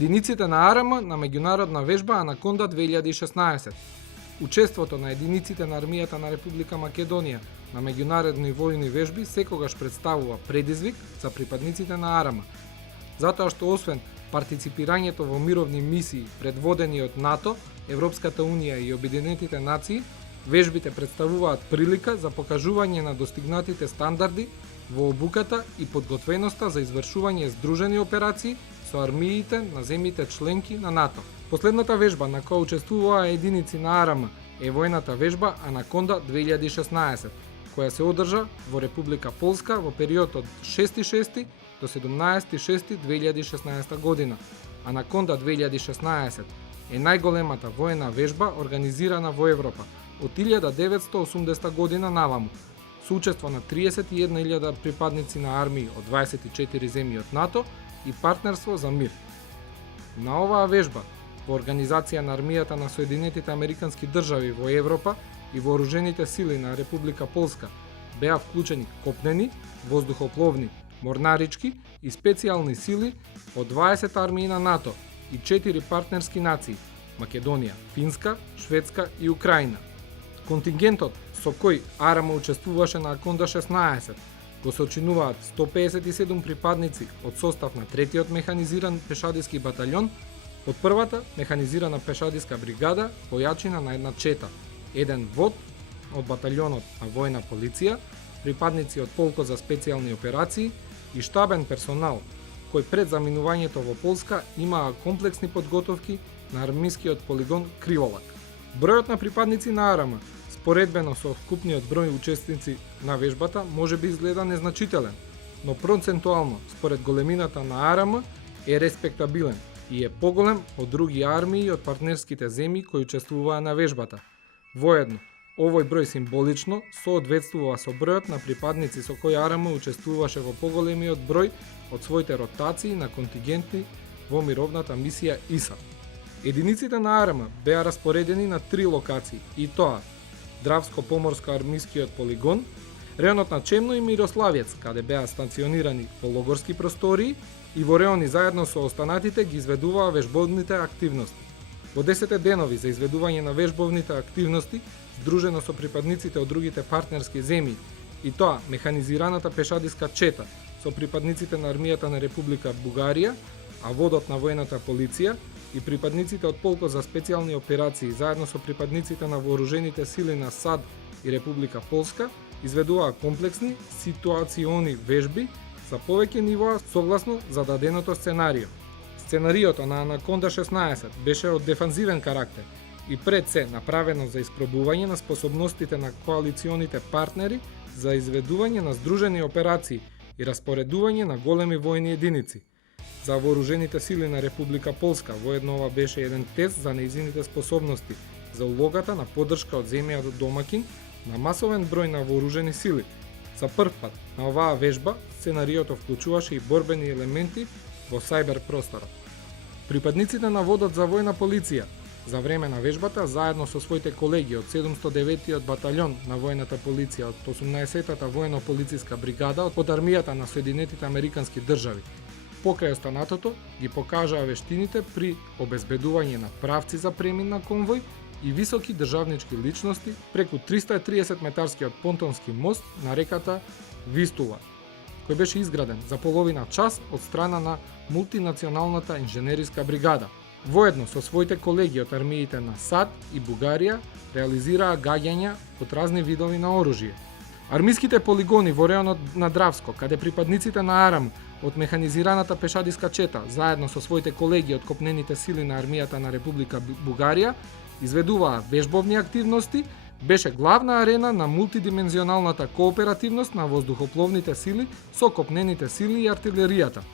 Единиците на АРМ на меѓународна вежба Анаконда 2016. Учеството на единиците на армијата на Република Македонија на меѓународни војни вежби секогаш представува предизвик за припадниците на АРМ, затоа што освен партиципирањето во мировни мисии предводени од НАТО, Европската Унија и Обединетите нации, вежбите представуваат прилика за покажување на достигнатите стандарди во обуката и подготвеноста за извршување здружени операции со армиите на земјите членки на НАТО. Последната вежба на која учествуваа единици на АРМ е војната вежба Анаконда 2016, која се одржа во Република Полска во период од 6.6. до 17.6.2016 година. Анаконда 2016 е најголемата воена вежба организирана во Европа од 1980 година наваму, со учество на 31.000 припадници на армии од 24 земји од НАТО и партнерство за мир. На оваа вежба, во организација на армијата на Соединетите Американски држави во Европа и вооружените сили на Република Полска, беа вклучени копнени, воздухопловни, морнарички и специјални сили од 20 армии на НАТО и 4 партнерски нации – Македонија, Финска, Шведска и Украина. Контингентот со кој АРМ учествуваше на Анаконда 16 го сочинуваат 157 припадници од состав на 3-тиот механизиран пешадиски батаљон, од првата механизирана пешадиска бригада во јачина на една чета, еден вод од батаљонот на војна полиција, припадници од полкот за специјални операции и штабен персонал, кој пред заминувањето во Полска имаа комплексни подготовки на армискиот полигон Криволак. Бројот на припадници на АРМ, споредбено со вкупниот број учесници на вежбата, може би изгледа незначителен, но процентуално, според големината на АРМ, е респектабилен и е поголем од други армии од партнерските земји кои учествуваа на вежбата. Воедно, овој број символично соодветствува со бројот на припадници со кои АРМ учествуваше во поголемиот број од своите ротации на контингенти во мировната мисија ИСАФ. Единиците на АРМ беа распоредени на 3 локации, и тоа Дравско-поморско армискиот полигон, реонот на Чемно и Мирославец, каде беа станционирани по логорски простории, и во реони заедно со останатите ги изведуваа вежбовните активности. Во 10 денови за изведување на вежбовните активности, здружено со припадниците од другите партнерски земји, и тоа механизираната пешадиска чета со припадниците на армијата на Република Бугарија, а водот на војната полиција и припадниците од полкот за специјални операции заедно со припадниците на вооружените сили на САД и Република Полска изведуваа комплексни ситуациони вежби за повеќе нивоа согласно зададеното сценарио. Сценариото на Анаконда 16 беше од дефанзивен карактер и пред се направено за испробување на способностите на коалиционите партнери за изведување на здружени операции и распоредување на големи војни единици. За вооружените сили на Република Полска воедно ова беше еден тест за нејзините способности за улогата на поддршка од земјата домакин на масовен број на вооружени сили. За прв пат на оваа вежба сценариото вклучуваше и борбени елементи во сајбер просторот. Припадниците на водот за војна полиција за време на вежбата заедно со своите колеги од 709-тиот батаљон на војната полиција од 18-тата војно-полициска бригада од армијата на Соединетите Американски држави, покрај останатото ги покажаа вештините при обезбедување на правци за премин на конвој и високи државнички личности преку 330 метарскиот понтонски мост на реката Вистула, кој беше изграден за половина час од страна на мултинационалната инженериска бригада. Воедно со своите колеги од армиите на САД и Бугарија реализираа гаѓања од разни видови на оружје. Армиските полигони во реонот на Дравско, каде припадниците на АРМ од механизираната пешадиска чета, заедно со своите колеги од копнените сили на армијата на Република Бугарија, изведуваа вежбовни активности, беше главна арена на мултидимензионалната кооперативност на воздухопловните сили со копнените сили и артилеријата.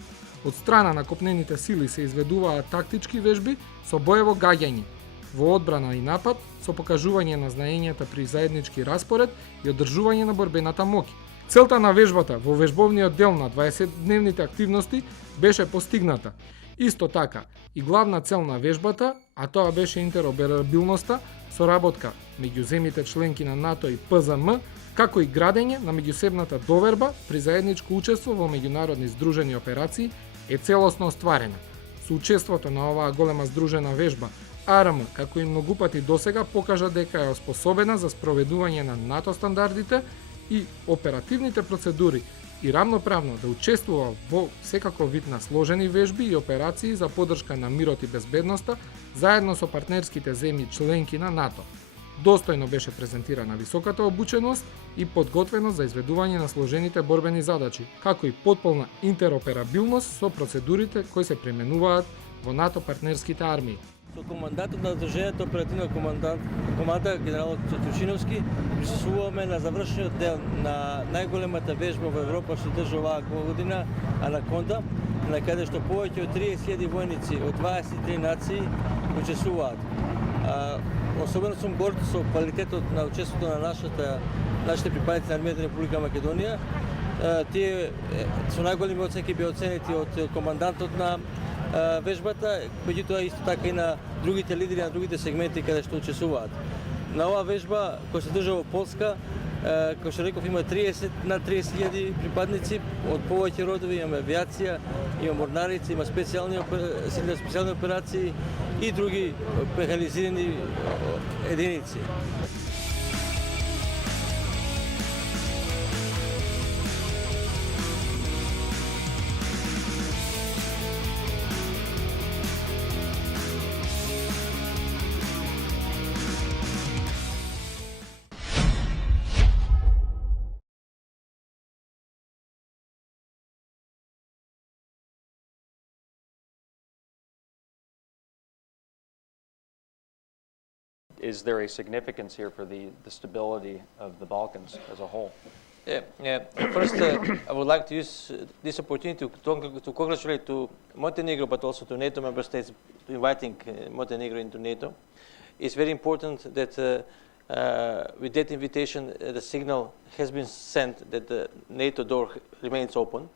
Од страна на копнените сили се изведуваа тактички вежби со боево гаѓање, во одбрана и напад, со покажување на знаењата при заеднички распоред и одржување на борбената моќ. Целта на вежбата во вежбовниот дел на 20-дневните активности беше постигната. Исто така, и главна цел на вежбата, а тоа беше интероперабилноста, соработка меѓу земјите членки на НАТО и ПЗМ, како и градење на меѓусебната доверба при заедничко учество во меѓународни здружени операции, е целосно остварена. Со учеството на оваа голема здружена вежба, АРМ, како и многу пати досега, покажа дека е оспособена за спроведување на НАТО стандардите и оперативните процедури и рамноправно да учествува во секаков вид на сложени вежби и операции за поддршка на мирот и безбедноста, заедно со партнерските земји членки на НАТО. Достојно беше презентирана високата обученост и подготвеност за изведување на сложените борбени задачи, како и потполна интероперабилност со процедурите кои се применуваат во НАТО партнерските армии. Со командантот на Сдруженијето оперативна команда генерал Чотушиновски присуствуваме на завршениот дел на најголемата вежба во Европа што држи оваа година Анаконда, на каде што повеќе од 30.000 војници од 23 нации учествуваат. Особено сум горд со квалитетот на учеството на нашите припадници на армијата на Република Македонија. Тие со најголеми оценки беа оценети од командантот на вежбата, меѓутоа исто така и на другите лидери на другите сегменти каде што учествуваат. На оваа вежба која се држа во Полска, кој што реков, има над 30.000 припадници од повеќе родови, имаме авиација, има морнарици, има специјални операции и други механизирани единици. Is there a significance here for the stability of the Balkans as a whole? Yeah. First, I would like to use this opportunity to congratulate to Montenegro, but also to NATO member states inviting Montenegro into NATO. It's very important that with that invitation, the signal has been sent that the NATO door remains open.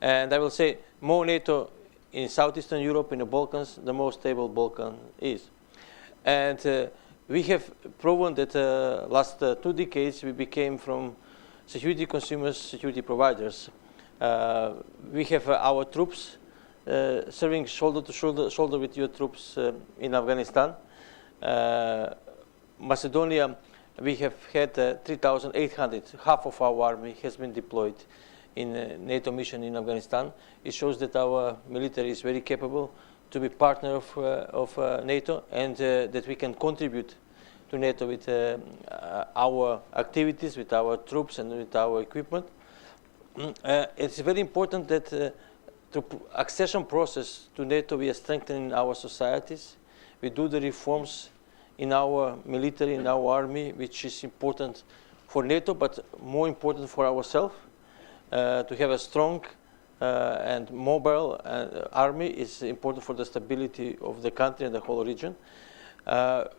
And I will say more NATO in Southeastern Europe, in the Balkans, the more stable Balkan is. And we have proven that last 2 decades we became from security consumers, security providers. We have our troops serving shoulder to shoulder with your troops in Afghanistan. Macedonia, we have had 3,800, half of our army has been deployed in a NATO mission in Afghanistan. It shows that our military is very capable to be partner of NATO, and that we can contribute to NATO with our activities, with our troops and with our equipment. It's very important that through accession process to NATO we are strengthening our societies. We do the reforms in our military, in our army, which is important for NATO, but more important for ourselves. To have a strong and mobile army is important for the stability of the country and the whole region.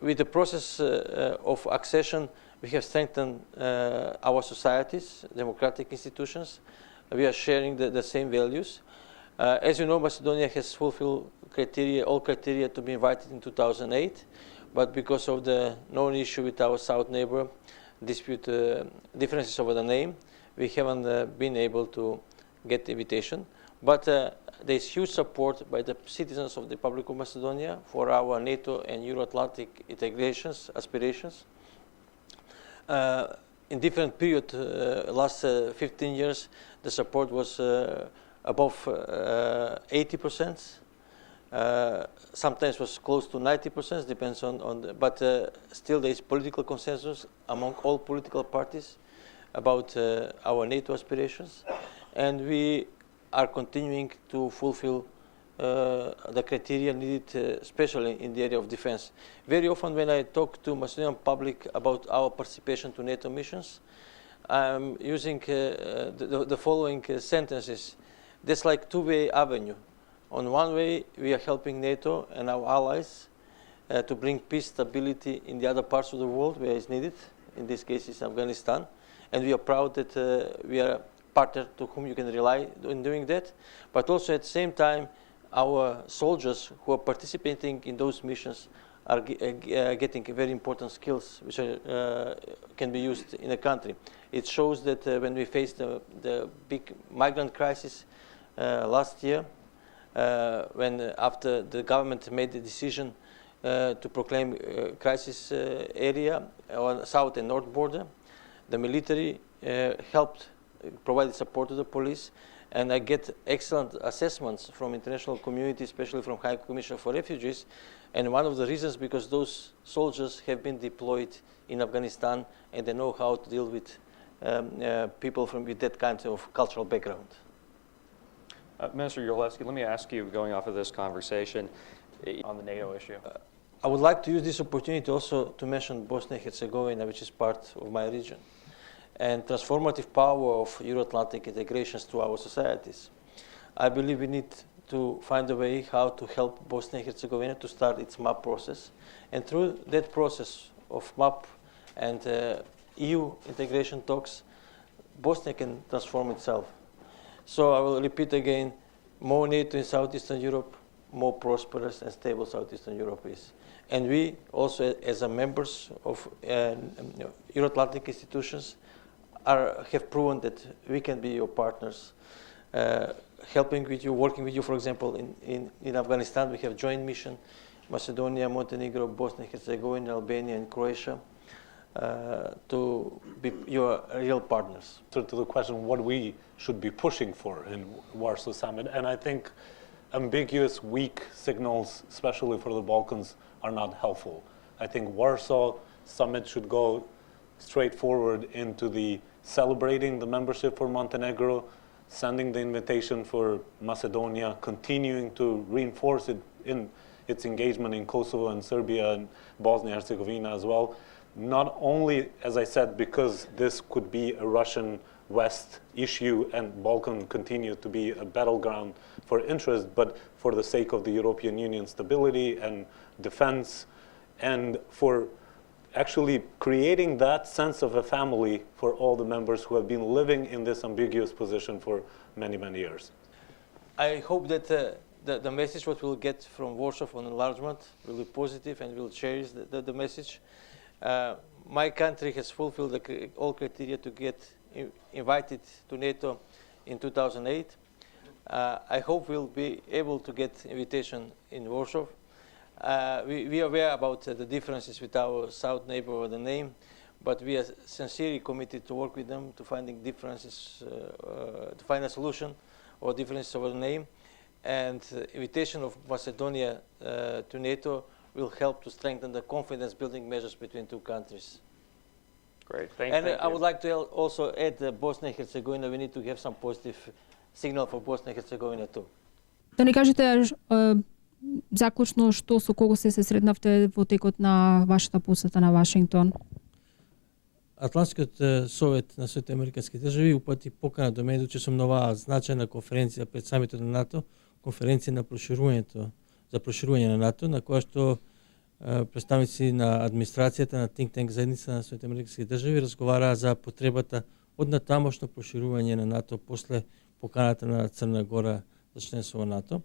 With the process of accession, we have strengthened our societies, democratic institutions. We are sharing the same values. As you know, Macedonia has fulfilled all criteria to be invited in 2008, but because of the known issue with our south neighbor, differences over the name, we haven't been able to get the invitation. But there is huge support by the citizens of the Republic of Macedonia for our NATO and Euro-Atlantic integrations aspirations. In different period, last 15 years, the support was above 80%. Sometimes was close to 90%, depends on but still there is political consensus among all political parties about our NATO aspirations, and we are continuing to fulfill the criteria needed, especially in the area of defense. Very often when I talk to Macedonian public about our participation to NATO missions, I'm using the following sentences. That's like two-way avenue. On one way, we are helping NATO and our allies to bring peace, stability in the other parts of the world where it's needed. In this case, it's Afghanistan. And we are proud that we are a partner to whom you can rely in doing that. But also at the same time, our soldiers who are participating in those missions are getting very important skills which can be used in a country. It shows that when we faced the big migrant crisis last year, when after the government made the decision to proclaim crisis area on south and north border, the military helped, provided support to the police, and I get excellent assessments from international community, especially from High Commissioner for Refugees. And one of the reasons because those soldiers have been deployed in Afghanistan and they know how to deal with people with that kind of cultural background. Minister Urlewski, let me ask you, going off of this conversation, on the NATO issue. I would like to use this opportunity also to mention Bosnia and Herzegovina, which is part of my region, and transformative power of Euro-Atlantic integrations to our societies. I believe we need to find a way how to help Bosnia and Herzegovina to start its MAP process. And through that process of MAP and EU integration talks, Bosnia can transform itself. So I will repeat again, more NATO in Southeastern Europe, more prosperous and stable Southeastern Europe is. And we also, as a members of Euro-Atlantic institutions, have proven that we can be your partners, helping with you, working with you. For example, in Afghanistan, we have joint mission, Macedonia, Montenegro, Bosnia and Herzegovina, Albania, and Croatia, to be your real partners. To the question, what we should be pushing for in Warsaw Summit, and I think ambiguous, weak signals, especially for the Balkans, are not helpful. I think Warsaw Summit should go straight forward into the celebrating the membership for Montenegro, sending the invitation for Macedonia, continuing to reinforce it in its engagement in Kosovo and Serbia and Bosnia and Herzegovina as well. Not only, as I said, because this could be a Russian West issue and Balkan continue to be a battleground for interest, but for the sake of the European Union stability and defense, and for actually creating that sense of a family for all the members who have been living in this ambiguous position for many, many years. I hope that the message what we'll get from Warsaw on enlargement will be positive and we'll cherish the message. My country has fulfilled all criteria to get invited to NATO in 2008. I hope we'll be able to get invitation in Warsaw. We are aware about the differences with our south neighbor over the name, but we are sincerely committed to work with them to finding differences, to find a solution or differences over the name. And invitation of Macedonia to NATO will help to strengthen the confidence building measures between two countries. Great, thank And you. I would like to also add Bosnia and Herzegovina, we need to have some positive signal for Bosnia and Herzegovina too. Да ни кажете заклучно што со кого се среднавте во текот на вашата посета на Вашингтон? Атлантскиот совет на Соединетите Американски држави упати покана до мене да учествувам на оваа значајна конференција пред самитот на НАТО, конференција на проширувањето, за проширување на НАТО, на која што представници на администрацијата на Think Tank заедница на Соединетите Американски држави разговараа за потребата од натамошно проширување на НАТО после поканата на Црна Гора за членство во НАТО.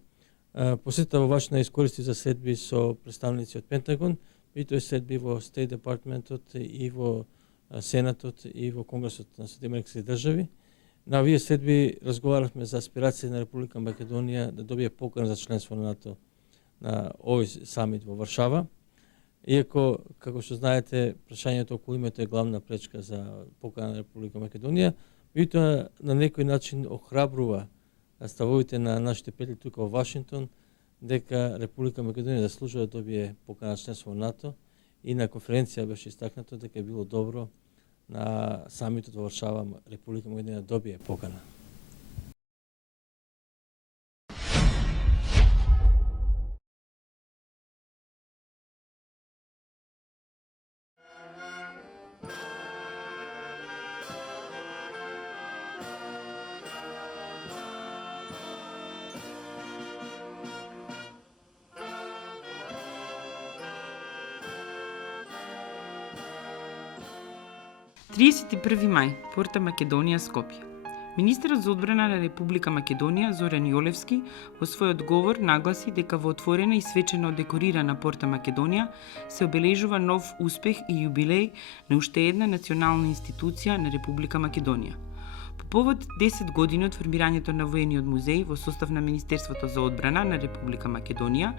Посетата во Вашингтон искористи за средби со представници од Пентагон, и тој средби во State Departmentот и во Сенатот и во Конгресот на Соединетите Американски држави. На овие средби разговаравме за аспирација на Република Македонија да добие покана за членство на НАТО на овој самит во Варшава. Иако, како што знаете, прашањето околу името е главна пречка за покана на Република Македонија, меѓутоа на некој начин охрабрува ставовите на нашите пријатели тука во Вашингтон дека Република Македонија заслужува да добие покана за членство во НАТО, и на конференција беше истакнато дека е било добро на самитот во Варшава Република Македонија добие покана. мај, Порта Македонија, Скопје. Министерот за одбрана на Република Македонија, Зоран Јолевски, во својот говор нагласи дека во отворена и свечено декорирана Порта Македонија се обележува нов успех и јубилеј на уште една национална институција на Република Македонија. По повод 10 години од формирањето на воениот музеј во состав на Министерството за одбрана на Република Македонија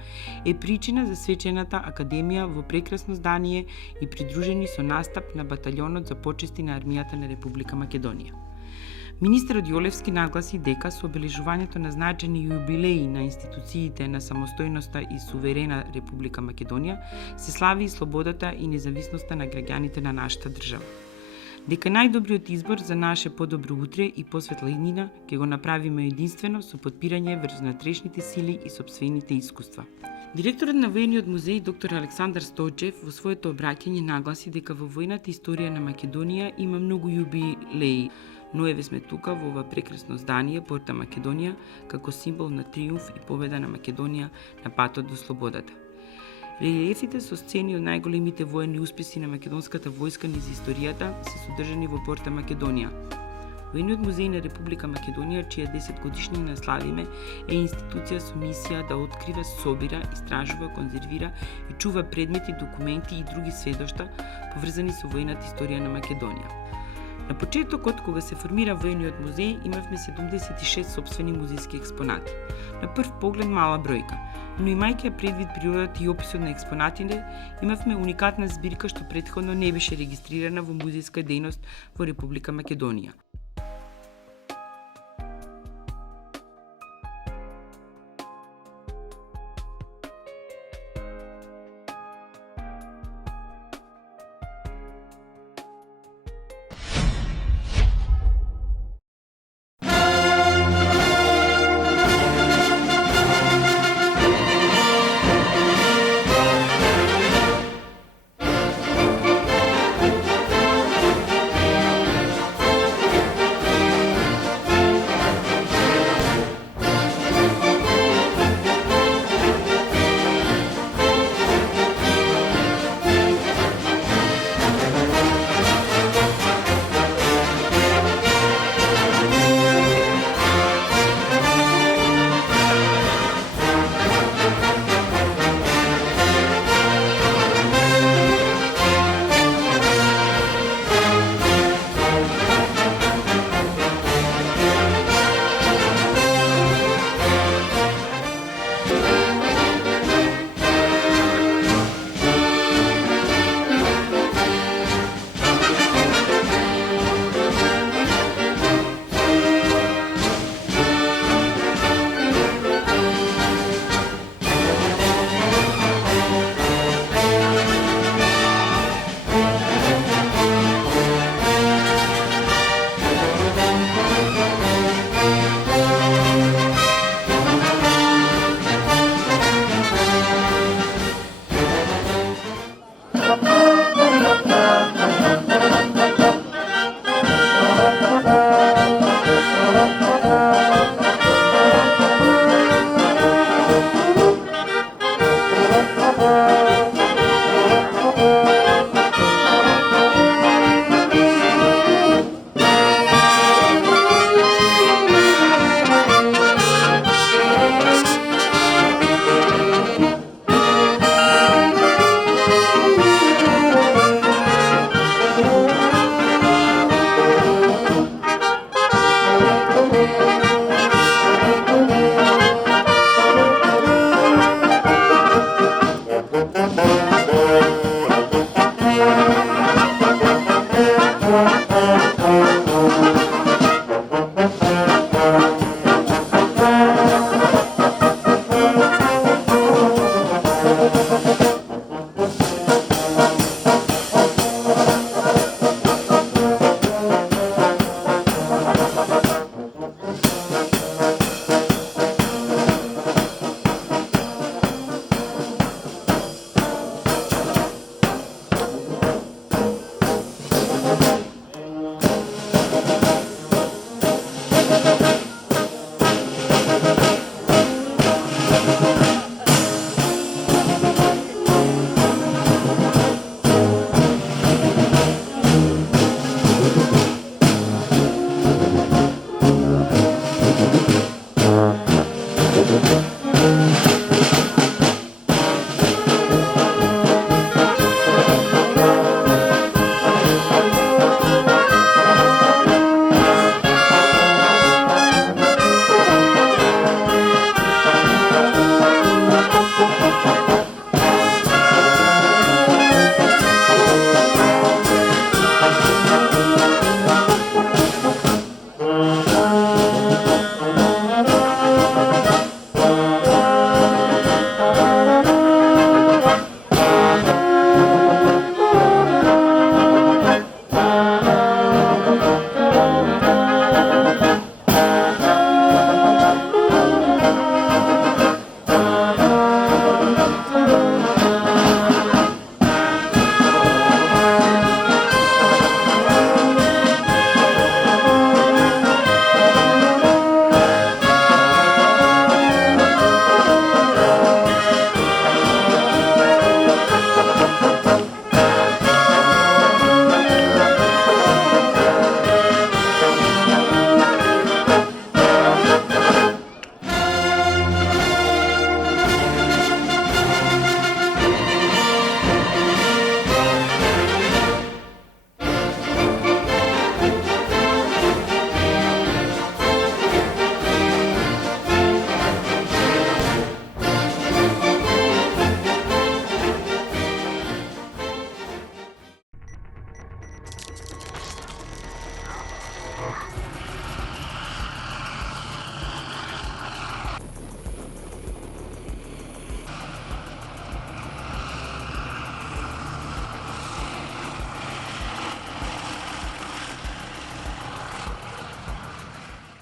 е причина за свечената академија во прекрасно здание и придружени со настап на баталјонот за почести на армијата на Република Македонија. Министерот Јолевски нагласи дека со обележувањето на значајни јубилеи на институциите на самостојноста и суверена Република Македонија се слави и слободата и независноста на граѓаните на нашата држава. Дека најдобриот избор за наше подобро утре и посветла иднина ќе го направиме единствено со подпирање врз внатрешните сили и сопствените искуства. Директорот на воениот музеј доктор Александар Стојчев во своето обраќање нагласи дека во војната историја на Македонија има многу јубилеи, но еве сме тука во ова прекрасно здание Порта Македонија како символ на триумф и победа на Македонија на патот до слободата. Релиефите со сцени од најголемите воени успеси на македонската војска низ историјата се содржани во Порта Македонија. Воениот музеј на Република Македонија, чија 10 годишнина славиме, е институција со мисија да открива, собира, истражува, конзервира и чува предмети, документи и други сведошта поврзани со војната историја на Македонија. На почетокот, кога се формира воениот музеј, имавме 76 сопствени музејски експонати. На прв поглед мала бројка, но имајќи ја предвид природата и описот на експонатите, имавме уникатна збирка што претходно не беше регистрирана во музејска дејност во Република Македонија.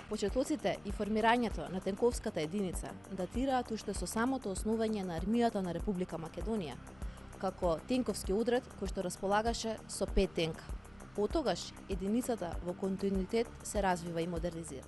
Почетоците и формирањето на тенковската единица датираат уште со самото основање на армијата на Република Македонија, како тенковски одред кој што располагаше со 5 тенка. Потогаш единицата во континуитет се развива и модернизира.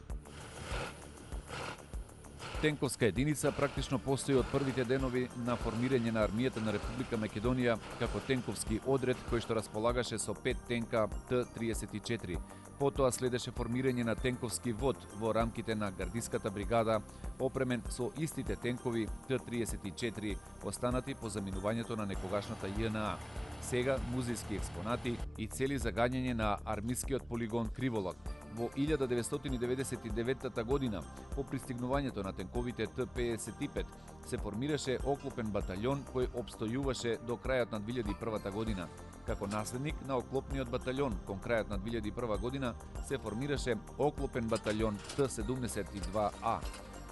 Тенковска единица практично постои од првите денови на формирање на армијата на Република Македонија како тенковски одред кој што располагаше со 5 тенка Т-34. Потоа следеше формирање на тенковски вод во рамките на гардиската бригада, опремен со истите тенкови Т-34 останати по заминувањето на некогашната ЈНА. Сега музејски експонати и цели за гањање на армискиот полигон Криволак. Во 1999 година, по пристигнувањето на тенковите Т-55, се формираше оклопен батальон кој обстојуваше до крајот на 2001 година. Како наследник на оклопниот батальон кон крајот на 2001 година се формираше оклопен батальон Т-72А,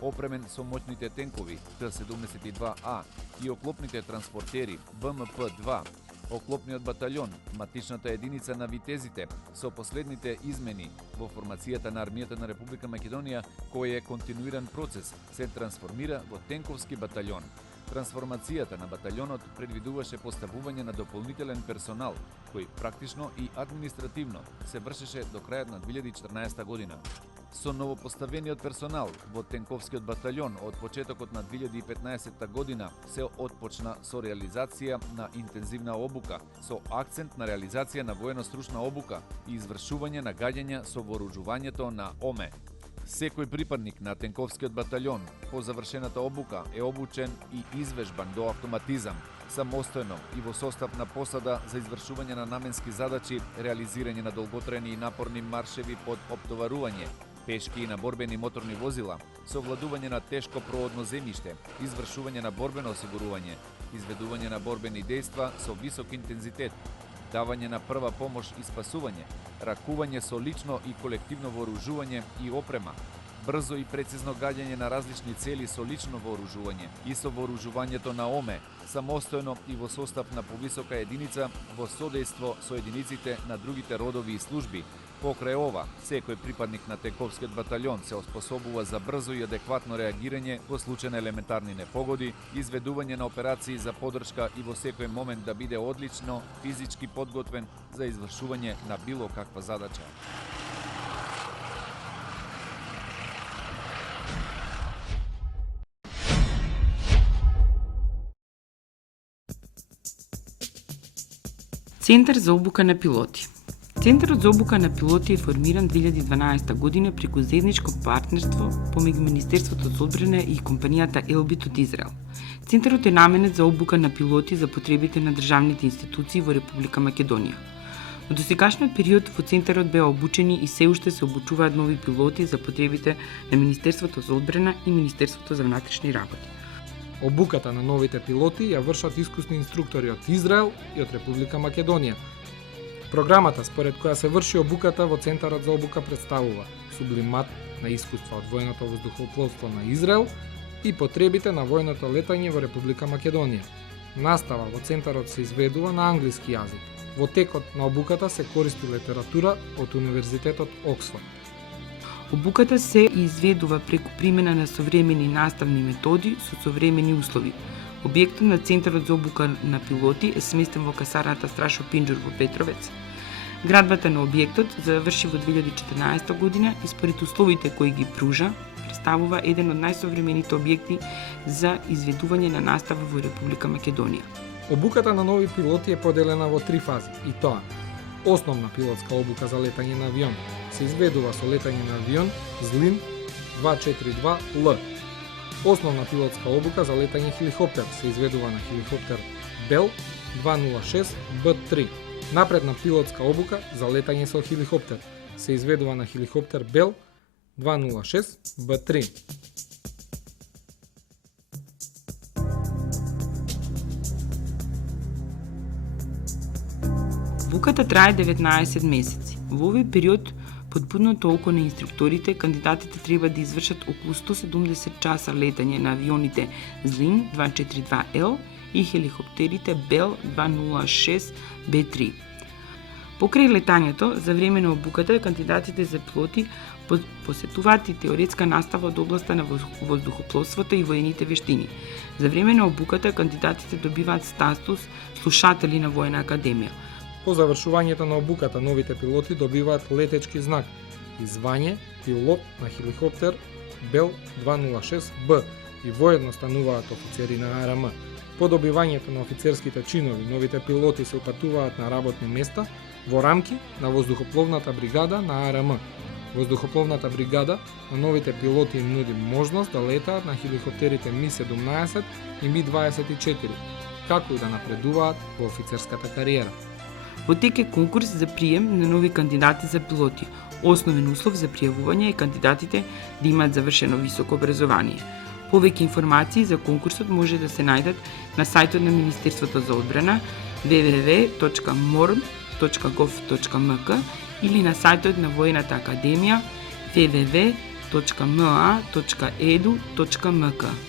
опремен со моќните тенкови Т-72А и оклопните транспортери БМП-2, оклопниот батальон, матичната единица на витезите, со последните измени во формацијата на армијата на Република Македонија, кој е континуиран процес, се трансформира во тенковски батальон. Трансформацијата на батальонот предвидуваше поставување на дополнителен персонал, кој практично и административно се вршеше до крајот на 2014 година. Со новопоставениот персонал во тенковскиот батальон од почетокот на 2015 година се отпочна со реализација на интензивна обука, со акцент на реализација на воено-стручна обука и извршување на гаѓања со вооружувањето на ОМЕ. Секој припадник на тенковскиот батальон по завршената обука е обучен и извежбан до автоматизам, самостојно и во состав на посада за извршување на наменски задачи, реализирање на долготрајни и напорни маршеви под оптоварување, пешки и на борбени моторни возила, совладување на тешко проодно земјиште, извршување на борбено осигурување, изведување на борбени дејства со висок интензитет, давање на прва помош и спасување, ракување со лично и колективно вооружување и опрема, брзо и прецизно гаѓање на различни цели со лично вооружување и со вооружувањето на ОМЕ, самостојно и во состав на повисока единица во содејство со единиците на другите родови и служби. Покрај ова, секој припадник на тенковскиот батальон се оспособува за брзо и адекватно реагирање во случај на елементарни непогоди, изведување на операции за поддршка и во секој момент да биде одлично физички подготвен за извршување на било каква задача. Центар за обука на пилоти. Центарот за обука на пилоти е формиран 2012 година преку заедничко партнерство помеѓу Министерството за одбрана и компанијата Elbit од Израел. Центарот е наменет за обука на пилоти за потребите на државните институции во Република Македонија. Во досегашниот период во центарот беа обучени и се уште се обучуваат нови пилоти за потребите на Министерството за одбрана и Министерството за внатрешни работи. Обуката на новите пилоти ја вршат искусни инструктори од Израел и од Република Македонија. Програмата според која се врши обуката во Центарот за обука представува сублимат на искуства од војното воздухопловство на Израел и потребите на војното летање во Република Македонија. Настава во Центарот се изведува на англиски јазик. Во текот на обуката се користи литература од Универзитетот Оксфорд. Обуката се изведува преку примена на современи наставни методи со современи услови. Објектот на Центарот за обука на пилоти е сместен во касарната Страшо Пинџур во Петровец. Градбата на објектот заврши во 2014 година и според условите кои ги пружа, представува еден од најсовремените објекти за изведување на настава во Република Македонија. Обуката на нови пилоти е поделена во 3 фази, и тоа: основна пилотска обука за летање на авион се изведува со летање на авион Злин 242Л. Основна пилотска обука за летање хеликоптер се изведува на хеликоптер Бел 206Б3. Напредна пилотска обука за летање со хеликоптер се изведува на хеликоптер Бел 206Б3. Обуката трае 19 месеци. Во овој период, под будното око на инструкторите, кандидатите треба да извршат околу 170 часа летање на авионите Zlin 242L и хеликоптерите Bell 206B3. Покрај летањето, за време на обуката, кандидатите за пилоти посетуваат и теоретска настава од областа на воздухопловството и воените вештини. За време на обуката, кандидатите добиваат статус слушатели на Воена академија. По завршувањето на обуката, новите пилоти добиваат летечки знак и звање пилот на хеликоптер Bell 206B и воедно стануваат офицери на АРМ. По добивањето на офицерските чинови, новите пилоти се упатуваат на работни места во рамки на воздухопловната бригада на АРМ. Воздухопловната бригада на новите пилоти им нуди можност да летаат на хеликоптерите Ми-17 и Ми-24, како и да напредуваат во офицерската кариера. Во тек е конкурс за прием на нови кандидати за пилоти. Основен услов за пријавување е кандидатите да имаат завршено високо образование. Повеќе информации за конкурсот може да се најдат на сајтот на Министерството за одбрана www.morm.gov.mk или на сајтот на Воената академија www.ma.edu.mk.